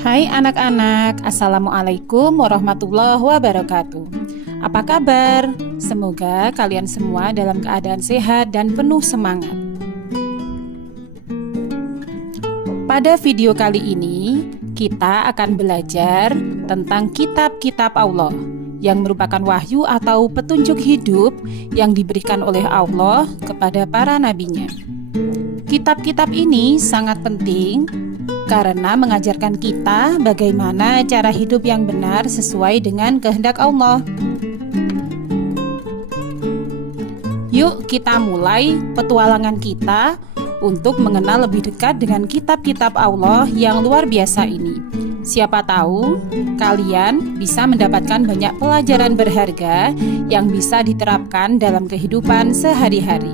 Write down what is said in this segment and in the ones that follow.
Hai anak-anak, Assalamualaikum warahmatullahi wabarakatuh. Apa kabar? Semoga kalian semua dalam keadaan sehat dan penuh semangat. Pada video kali ini, kita akan belajar tentang kitab-kitab Allah yang merupakan wahyu atau petunjuk hidup yang diberikan oleh Allah kepada para nabinya. Kitab-kitab ini sangat penting karena mengajarkan kita bagaimana cara hidup yang benar sesuai dengan kehendak Allah. Yuk kita mulai petualangan kita untuk mengenal lebih dekat dengan kitab-kitab Allah yang luar biasa ini. Siapa tahu kalian bisa mendapatkan banyak pelajaran berharga yang bisa diterapkan dalam kehidupan sehari-hari.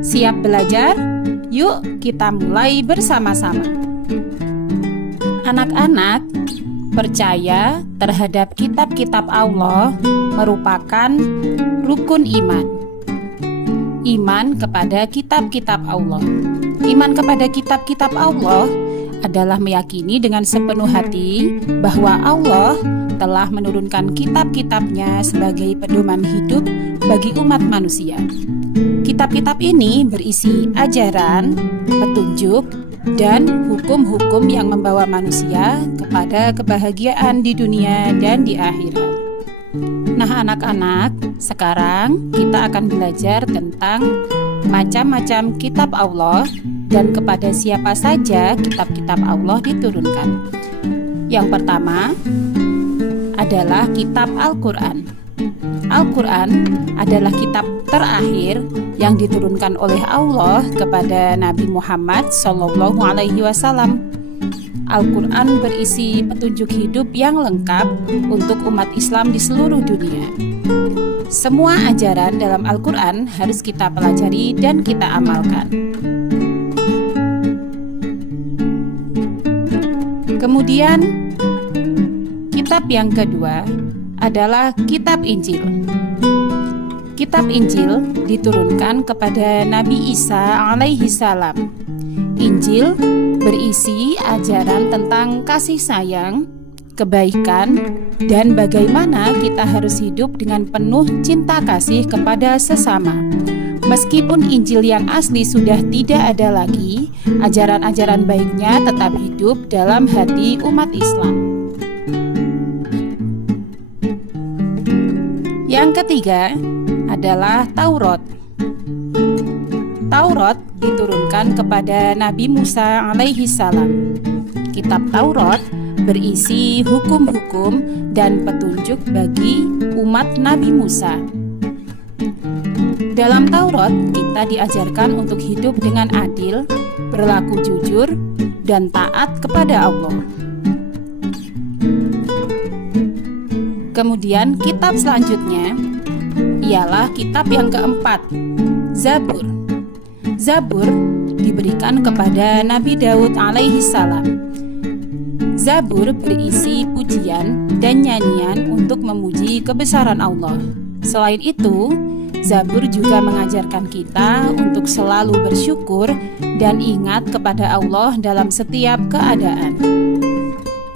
Siap belajar? Yuk kita mulai bersama-sama. Anak-anak, percaya terhadap kitab-kitab Allah merupakan rukun iman. Iman kepada kitab-kitab Allah. Iman kepada kitab-kitab Allah adalah meyakini dengan sepenuh hati bahwa Allah telah menurunkan kitab-kitabnya sebagai pedoman hidup bagi umat manusia. Kitab-kitab ini berisi ajaran, petunjuk, dan hukum-hukum yang membawa manusia kepada kebahagiaan di dunia dan di akhirat. Nah anak-anak, sekarang kita akan belajar tentang macam-macam kitab Allah dan kepada siapa saja kitab-kitab Allah diturunkan. Yang pertama adalah kitab Al-Quran. Al-Quran adalah kitab terakhir yang diturunkan oleh Allah kepada Nabi Muhammad SAW. Al-Quran berisi petunjuk hidup yang lengkap untuk umat Islam di seluruh dunia. Semua ajaran dalam Al-Quran harus kita pelajari dan kita amalkan. Kemudian, kitab yang kedua adalah kitab Injil. Kitab Injil diturunkan kepada Nabi Isa alaihi salam. Injil berisi ajaran tentang kasih sayang, kebaikan, dan bagaimana kita harus hidup dengan penuh cinta kasih kepada sesama. Meskipun Injil yang asli sudah tidak ada lagi, ajaran-ajaran baiknya tetap hidup dalam hati umat Islam. Yang ketiga adalah Taurat. Taurat diturunkan kepada Nabi Musa alaihi salam. Kitab Taurat berisi hukum-hukum dan petunjuk bagi umat Nabi Musa. Dalam Taurat kita diajarkan untuk hidup dengan adil, berlaku jujur, dan taat kepada Allah. Kemudian kitab selanjutnya ialah kitab yang keempat, Zabur. Zabur diberikan kepada Nabi Daud alaihi salam. Zabur berisi pujian dan nyanyian untuk memuji kebesaran Allah. Selain itu, Zabur juga mengajarkan kita untuk selalu bersyukur dan ingat kepada Allah dalam setiap keadaan.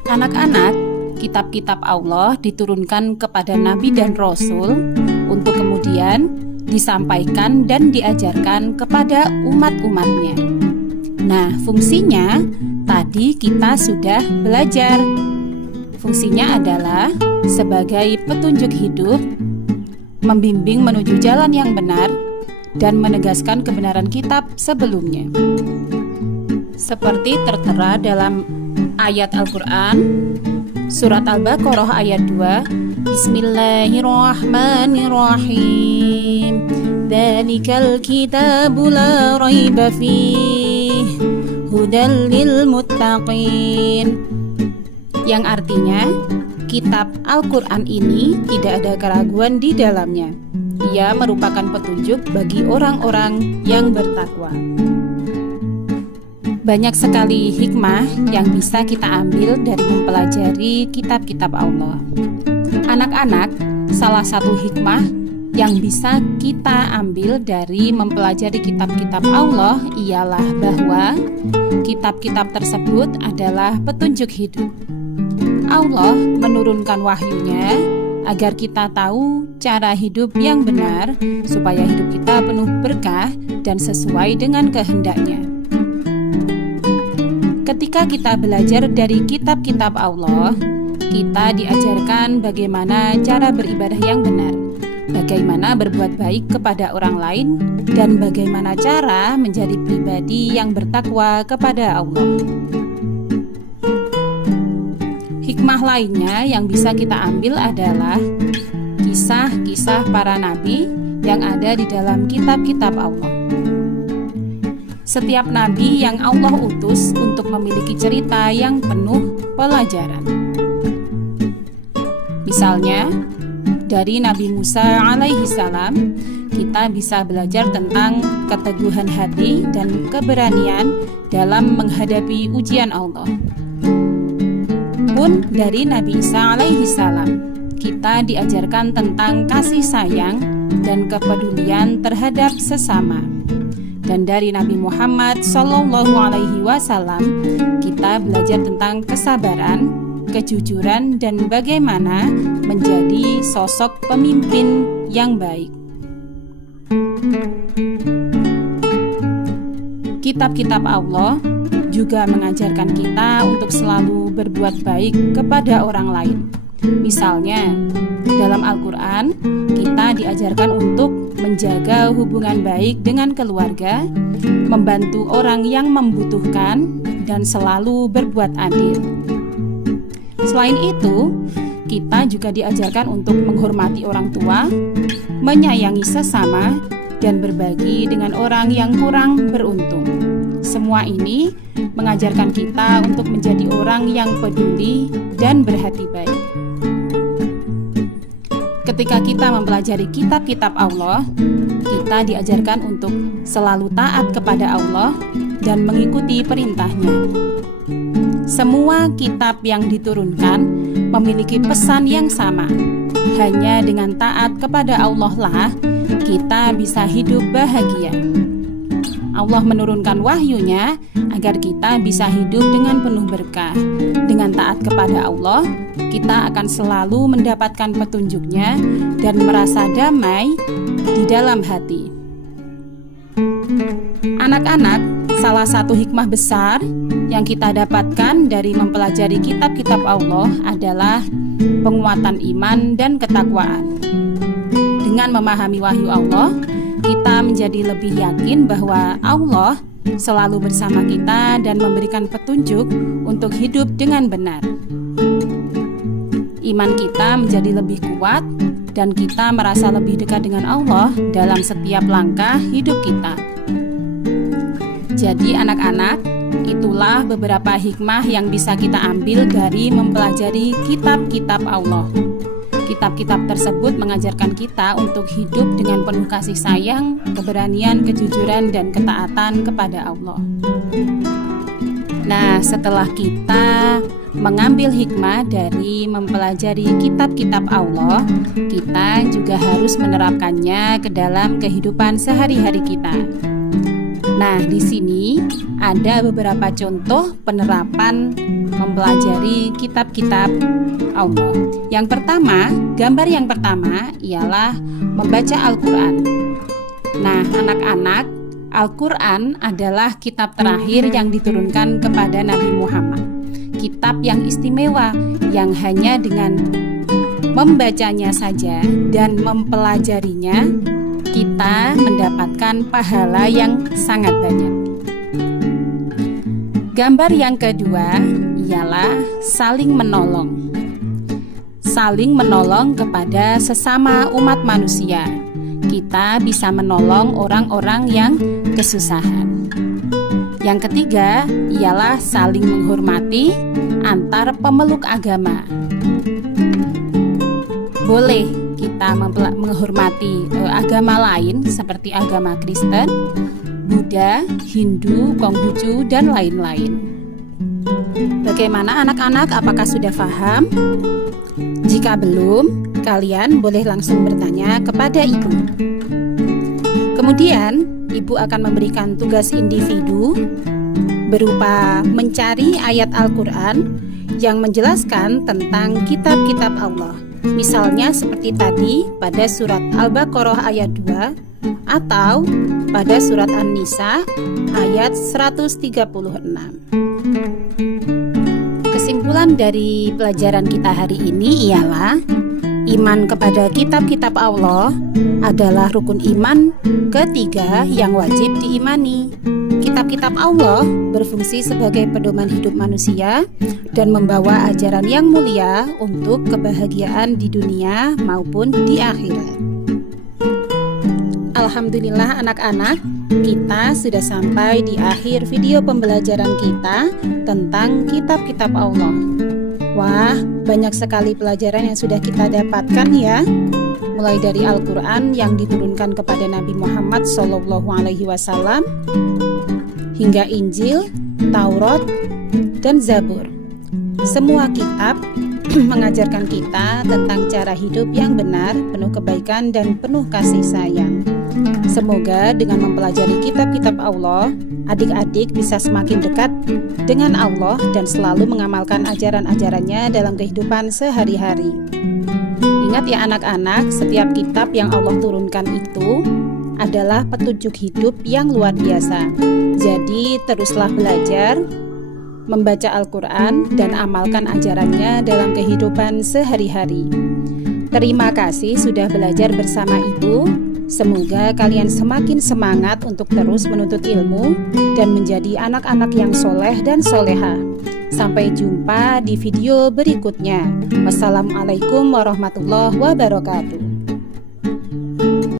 Anak-anak, kitab-kitab Allah diturunkan kepada Nabi dan Rasul untuk kemudian disampaikan dan diajarkan kepada umat-umatnya. Nah, fungsinya tadi kita sudah belajar. Fungsinya adalah sebagai petunjuk hidup, membimbing menuju jalan yang benar, dan menegaskan kebenaran kitab sebelumnya. Seperti tertera dalam ayat Al-Quran, Surat Al-Baqarah ayat 2, Bismillahirrahmanirrahim. Dzalikal kitabu la raiba fihi hudal lil muttaqin. Yang artinya, kitab Al-Quran ini tidak ada keraguan di dalamnya. Ia merupakan petunjuk bagi orang-orang yang bertakwa. Banyak sekali hikmah yang bisa kita ambil dari mempelajari kitab-kitab Allah. Anak-anak, salah satu hikmah yang bisa kita ambil dari mempelajari kitab-kitab Allah ialah bahwa kitab-kitab tersebut adalah petunjuk hidup. Allah menurunkan wahyunya agar kita tahu cara hidup yang benar supaya hidup kita penuh berkah dan sesuai dengan kehendaknya. Ketika kita belajar dari kitab-kitab Allah, kita diajarkan bagaimana cara beribadah yang benar, bagaimana berbuat baik kepada orang lain, dan bagaimana cara menjadi pribadi yang bertakwa kepada Allah. Hikmah lainnya yang bisa kita ambil adalah kisah-kisah para nabi yang ada di dalam kitab-kitab Allah. Setiap nabi yang Allah utus untuk memiliki cerita yang penuh pelajaran. Misalnya, dari Nabi Musa alaihi salam, kita bisa belajar tentang keteguhan hati dan keberanian dalam menghadapi ujian Allah. Pun dari Nabi Isa alaihi salam, kita diajarkan tentang kasih sayang dan kepedulian terhadap sesama. Dan dari Nabi Muhammad sallallahu alaihi wasallam, kita belajar tentang kesabaran, kejujuran, dan bagaimana menjadi sosok pemimpin yang baik. Kitab-kitab Allah juga mengajarkan kita untuk selalu berbuat baik kepada orang lain. Misalnya, dalam Al-Quran, kita diajarkan untuk menjaga hubungan baik dengan keluarga, membantu orang yang membutuhkan, dan selalu berbuat adil. Selain itu, kita juga diajarkan untuk menghormati orang tua, menyayangi sesama, dan berbagi dengan orang yang kurang beruntung. Semua ini mengajarkan kita untuk menjadi orang yang peduli dan berhati baik. Ketika kita mempelajari kitab-kitab Allah, kita diajarkan untuk selalu taat kepada Allah dan mengikuti perintahnya. Semua kitab yang diturunkan memiliki pesan yang sama. Hanya dengan taat kepada Allah lah kita bisa hidup bahagia. Allah menurunkan wahyunya agar kita bisa hidup dengan penuh berkah. Dengan taat kepada Allah, kita akan selalu mendapatkan petunjuknya dan merasa damai di dalam hati. Anak-anak, salah satu hikmah besar yang kita dapatkan dari mempelajari kitab-kitab Allah adalah penguatan iman dan ketakwaan. Dengan memahami wahyu Allah, kita menjadi lebih yakin bahwa Allah selalu bersama kita dan memberikan petunjuk untuk hidup dengan benar. Iman kita menjadi lebih kuat dan kita merasa lebih dekat dengan Allah dalam setiap langkah hidup kita. Jadi anak-anak, itulah beberapa hikmah yang bisa kita ambil dari mempelajari kitab-kitab Allah. Kitab-kitab tersebut mengajarkan kita untuk hidup dengan penuh kasih sayang, keberanian, kejujuran, dan ketaatan kepada Allah. Nah, setelah kita mengambil hikmah dari mempelajari kitab-kitab Allah, kita juga harus menerapkannya ke dalam kehidupan sehari-hari kita. Nah, di sini ada beberapa contoh penerapan mempelajari kitab-kitab Allah. Yang pertama, gambar yang pertama ialah membaca Al-Quran. Nah, anak-anak, Al-Quran adalah kitab terakhir yang diturunkan kepada Nabi Muhammad. Kitab yang istimewa yang hanya dengan membacanya saja dan mempelajarinya, kita mendapatkan pahala yang sangat banyak. Gambar yang kedua ialah saling menolong. Saling menolong kepada sesama umat manusia. Kita bisa menolong orang-orang yang kesusahan. Yang ketiga ialah saling menghormati antar pemeluk agama. Boleh kita menghormati agama lain seperti agama Kristen, Buddha, Hindu, Konghucu, dan lain-lain. Bagaimana anak-anak, apakah sudah paham? Jika belum, kalian boleh langsung bertanya kepada ibu. Kemudian, ibu akan memberikan tugas individu berupa mencari ayat Al-Quran yang menjelaskan tentang kitab-kitab Allah. Misalnya seperti tadi pada surat Al-Baqarah ayat 2 atau pada surat An-Nisa ayat 136. Kesimpulan dari pelajaran kita hari ini ialah iman kepada kitab-kitab Allah adalah rukun iman ketiga yang wajib diimani. Kitab-kitab Allah berfungsi sebagai pedoman hidup manusia dan membawa ajaran yang mulia untuk kebahagiaan di dunia maupun di akhirat. Alhamdulillah anak-anak, kita sudah sampai di akhir video pembelajaran kita tentang kitab-kitab Allah. Wah, banyak sekali pelajaran yang sudah kita dapatkan ya. Mulai dari Al-Quran yang diturunkan kepada Nabi Muhammad SAW, hingga Injil, Taurat, dan Zabur. Semua kitab mengajarkan kita tentang cara hidup yang benar, penuh kebaikan dan penuh kasih sayang. Semoga dengan mempelajari kitab-kitab Allah, adik-adik bisa semakin dekat dengan Allah dan selalu mengamalkan ajaran-ajarannya dalam kehidupan sehari-hari. Ingat ya anak-anak, setiap kitab yang Allah turunkan itu adalah petunjuk hidup yang luar biasa. Jadi teruslah belajar, membaca Al-Quran dan amalkan ajarannya dalam kehidupan sehari-hari. Terima kasih sudah belajar bersama Ibu. Semoga kalian semakin semangat untuk terus menuntut ilmu dan menjadi anak-anak yang soleh dan soleha. Sampai jumpa di video berikutnya. Wassalamualaikum warahmatullahi wabarakatuh.